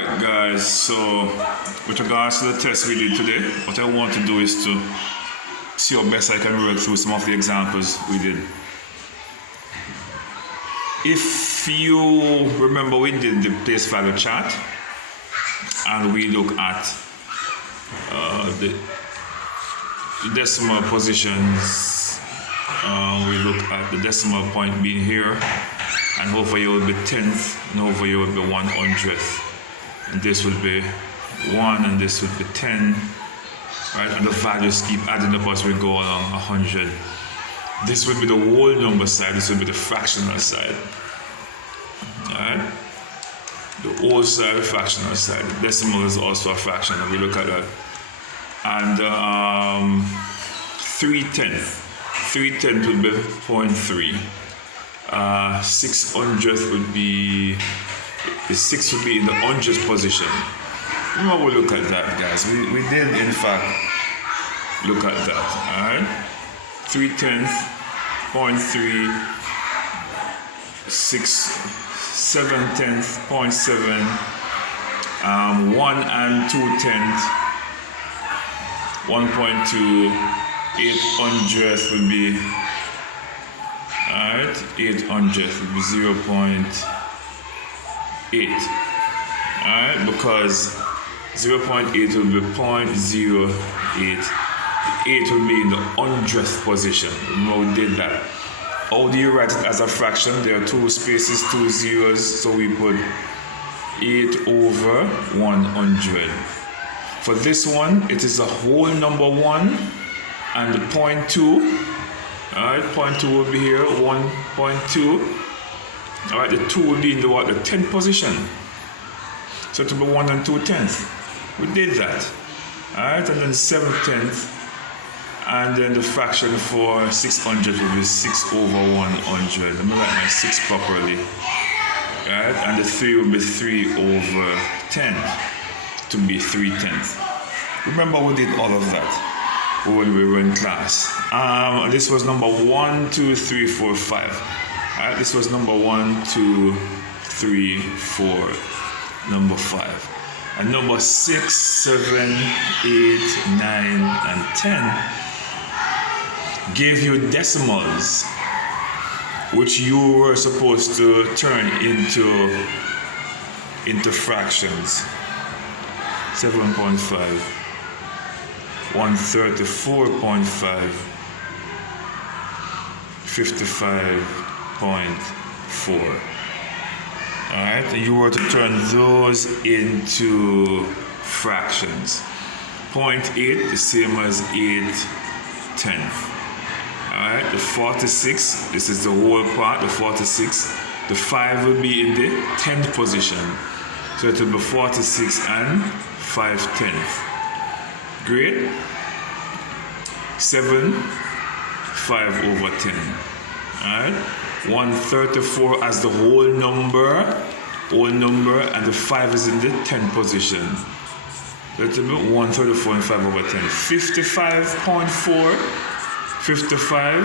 Alright guys, so with regards to the test we did today, what I want to do is to see how best I can work through some of the examples we did. If you remember, we did the place value chart and we look at the decimal positions. We look at the decimal point being here, and over here will be 10th, and over here will be 100th. And this will be 1, and this will be 10, right? And the values keep adding up as we go along, 100. This will be the whole number side, this will be the fractional side, alright? The whole side, fractional side. The decimal is also a fraction, and we look at that. And 3/10. 3/10 would be 0.3. 600th would be, the 6 would be in the 100th position. Remember, we look at that, guys. We did, in fact, look at that, alright? 3/10, 0.3, 6, 7/10, 0.7, 1 and 2/10, 1.2, 800th would be, alright, 800th would be 0.8, alright, because 0.8 will be 0.08, 8 will be in the 100th position. Remember, we did that. How do you write it as a fraction? There are 2 spaces, 2 zeros, so we put 8 over 100. For this one, it is a whole number 1 and the 0.2. Alright, 0.2 will be here, 1.2. Alright, the 2 will be in the what? The 10th position. So it will be 1 and 2/10. We did that. Alright, and then 7/10. And then the fraction for 600 will be 6 over 100. Let me write my 6 properly. Alright, and the 3 will be 3 over 10 to be 3/10. Remember, we did all of that when we were in class. This was number 1, 2, 3, 4, 5. Alright, this was number 1, 2, 3, 4, number 5. And number 6, 7, 8, 9, and 10 gave you decimals, which you were supposed to turn into fractions. 7.5, 134.5, 55.4. Alright, and you were to turn those into fractions. 0.8, the same as 8/10. Alright, the 46, this is the whole part, the 46. The 5 will be in the 10th position. So it will be 46 and 5/10. Great. 7, 5 over 10. Alright. 134 as the whole number, and the 5 is in the 10th position. So it will be 134 and 5 over 10. 55.4, 55,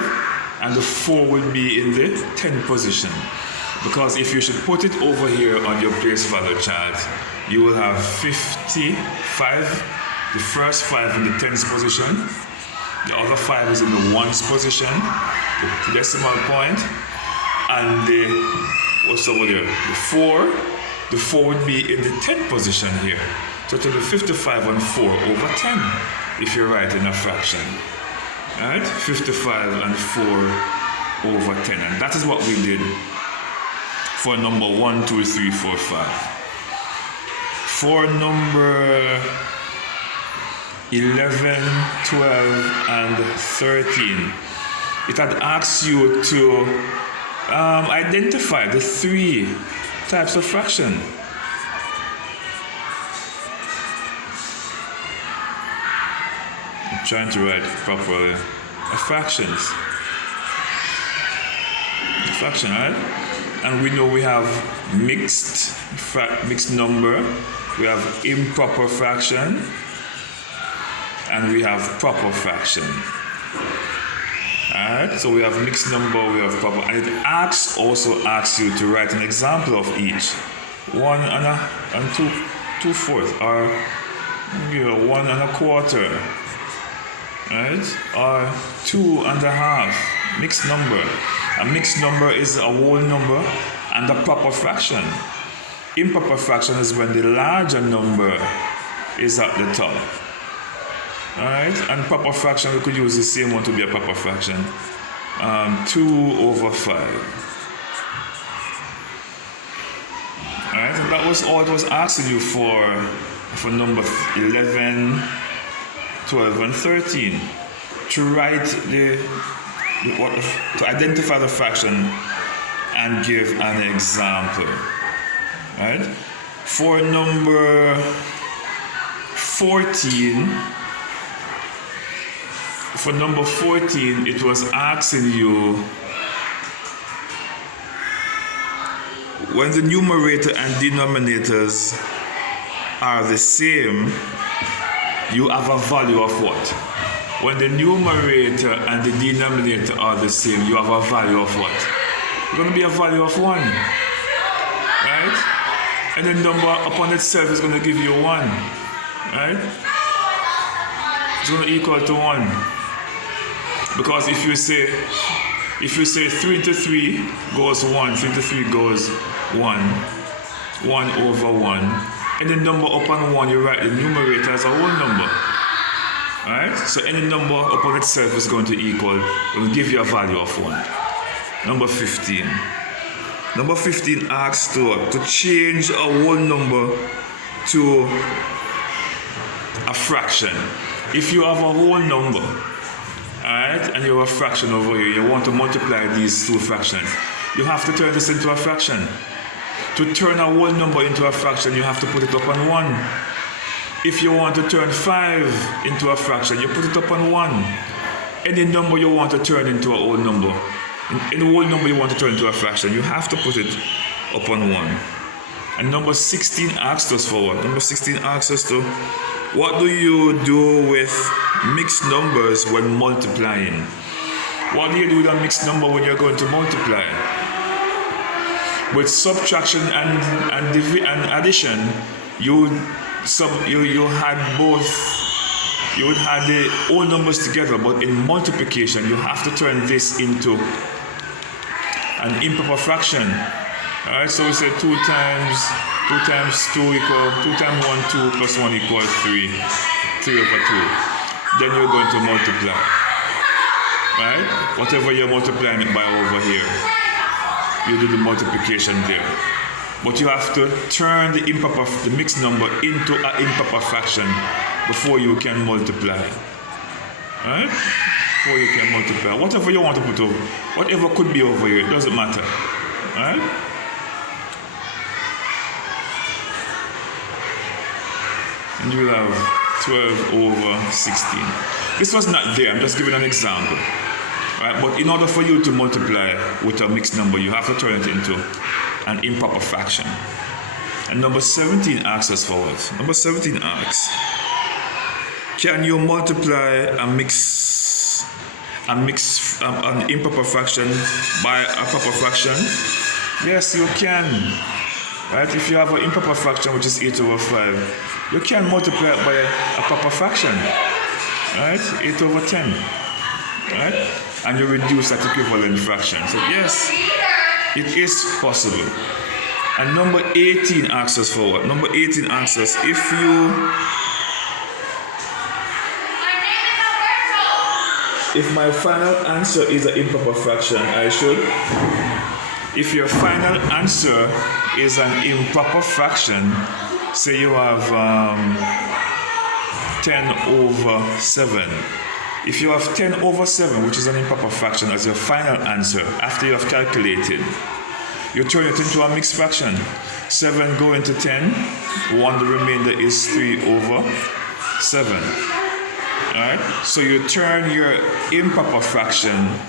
and the 4 will be in the 10th position. Because if you should put it over here on your place value chart, you will have 55, the first 5 in the 10th position, the other 5 is in the 1st position, the decimal point, and what's over there? The 4 would be in the 10th position here. So it will be 55 and 4 over 10 if you're writing a fraction. Alright, 55 and 4 over 10, and that is what we did for number 1, 2, 3, 4, 5. For number 11, 12, and 13, it had asked you to identify the 3 types of fraction. I'm trying to write properly. Fractions. Fraction, right? And we know we have mixed number, we have improper fraction, and we have proper fraction. Alright, so we have mixed number, we have proper, and it also asks you to write an example of each. 1 and 2 2/4, or 1 1/4, right? Or 2 1/2. Mixed number. A mixed number is a whole number and a proper fraction. Improper fraction is when the larger number is at the top. Alright, and proper fraction, we could use the same one to be a proper fraction. 2/5. Alright, and that was all it was asking you for number 11, 12, and 13. To write to identify the fraction and give an example. Right? For number 14, it was asking you when the numerator and denominators are the same, you have a value of what? When the numerator and the denominator are the same, you have a value of what? It's going to be a value of 1. Right? And the number upon itself is going to give you 1. Right? It's going to equal to 1. Because if you say 3 into 3 goes 1, 3 into 3 goes 1, 1/1, and the number upon 1, you write the numerator as a whole number. Alright? So any number upon itself is going to equal, will give you a value of 1. Number 15. Number 15 asks to change a whole number to a fraction. If you have a whole number, alright, and you have a fraction over here, you want to multiply these two fractions, you have to turn this into a fraction. To turn a whole number into a fraction, you have to put it upon 1. If you want to turn 5 into a fraction, you put it upon 1. Any number you want to turn into a whole number, any whole number you want to turn into a fraction, you have to put it upon 1. And number 16 asks us for what? Number 16 asks us to, what do you do with mixed numbers when multiplying? What do you do with a mixed number when you're going to multiply? With subtraction and addition, you had the whole numbers together, but in multiplication, you have to turn this into an improper fraction. Alright, so we say 2 times 2 equals 2 times 1, 2 plus 1 equals 3. 3/2. Then you're going to multiply. Right? Whatever you're multiplying it by over here, you do the multiplication there. But you have to turn the mixed number into an improper fraction before you can multiply. Right? Before you can multiply. Whatever you want to put over, whatever could be over here, it doesn't matter. Right? And you will have 12/16. This was not there, I'm just giving an example. Right? But in order for you to multiply with a mixed number, you have to turn it into an improper fraction. And number 17 asks us for what? Number 17 asks, can you multiply an improper fraction by a proper fraction? Yes, you can. Right? If you have an improper fraction, which is 8/5, you can multiply it by a proper fraction. Right? 8/10. Right? And you reduce that equivalent fraction. So yes, it is possible. And number 18 asks us for what? Number 18 asks us, if my final answer is an improper fraction, if your final answer is an improper fraction, say you have 10/7. If you have 10/7, which is an improper fraction, as your final answer, after you have calculated, you turn it into a mixed fraction. 7 go into 10, 1, the remainder is 3/7. Alright? So you turn your improper fraction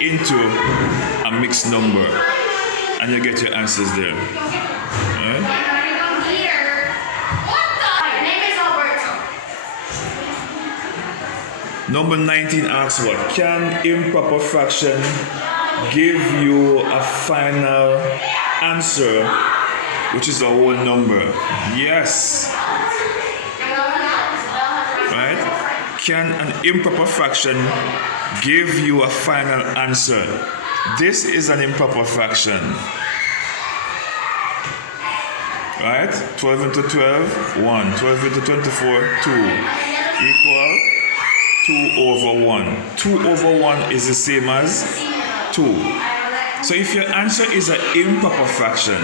into a mixed number, and you get your answers there. Alright? Number 19 asks what? Can improper fraction give you a final answer which is a whole number. Yes. Right? Can an improper fraction give you a final answer? This is an improper fraction. Right? 12 into 12, 1. 12 into 24, 2. Equal 2 over 1. 2 over 1 is the same as 2. So if your answer is an improper fraction,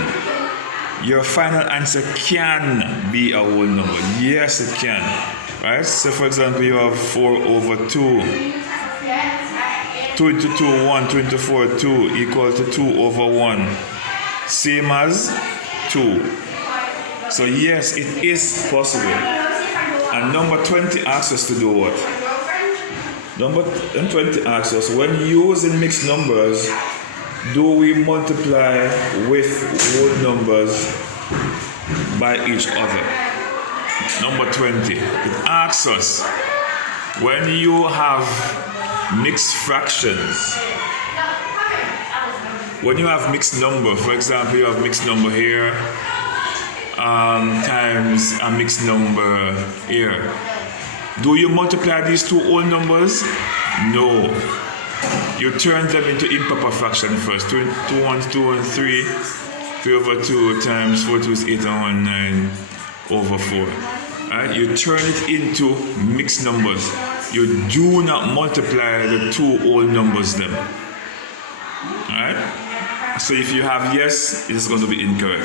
your final answer can be a whole number. Yes, it can. Right? So for example, you have 4 over 2. 2 into 2, 1. 2 into 4, 2. Equal to 2 over 1. Same as 2. So yes, it is possible. And number 20 asks us to do what? Number 20 asks us, when using mixed numbers, do we multiply with whole numbers by each other? Number 20. It asks us, when you have mixed fractions, when you have mixed number, for example, you have mixed number here times a mixed number here. Do you multiply these two whole numbers? No. You turn them into improper fraction first. 2 1s, 2 and 3. 3 over 2 times 4 2 is 8 and 1 9 over 4. Right? You turn it into mixed numbers. You do not multiply the two whole numbers then. Alright? So if you have yes, it is going to be incorrect.